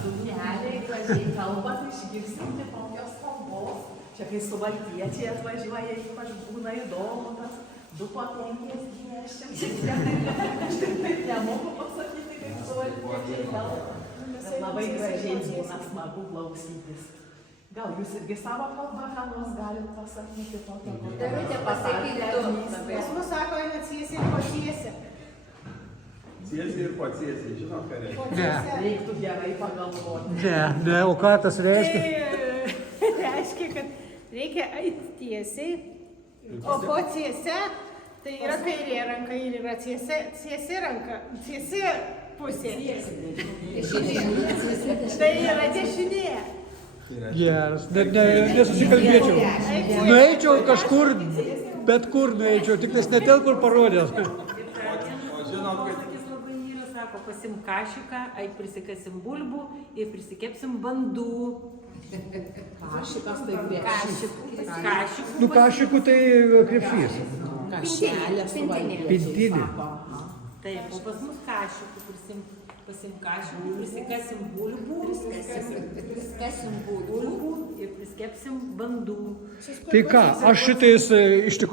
Sūneliai gražiai kalba, tai išgirsim kokios kalbos. Čia kai suvaltiečiai atvažiuoja, ypač būna įdomu tas du patenkės gyveščiam. Aš taip nemoku pasakyti, kaip suvaltiečiai kalba. Labai gražiai būna smagu klausytis. Gal jūs irgi savo kalbą, ką nors galit pasakyti tokią kalbą? Darute pasakyti tu. Pas mus sako, eina ciesiai ir pociesiai. Ciesiai ir pociesiai, žinot, ką reiškia? Ne. Reiktų gerai pagalvoti. Ne, o ką tas reiškia? Tai reiškia, kad reikia eiti tiesiai, o pociesia tai yra kairė ranka ir yra tiesi ranka, tiesi pusė. Tai yra dešinė. Geras, net nesusikalbėčiau. Nueičiau kažkur, bet kur nueičiau, tik ne ten, kur parodės. O žinot, kad Sakys labai myliu, sako, pasim kašiką, ai prisikasim bulbų ir prisikepsim bandų. Kašikas tai krepšys. Kašikų. Nu, kašikų tai krepšys. Kašelė suvaltiečiai Pintinė. sako. Taip, o pas mus kašikų pasim kašikų, prisikasim bulbų ir priskepsim bandų. Tai ką, aš šitais iš tikrųjų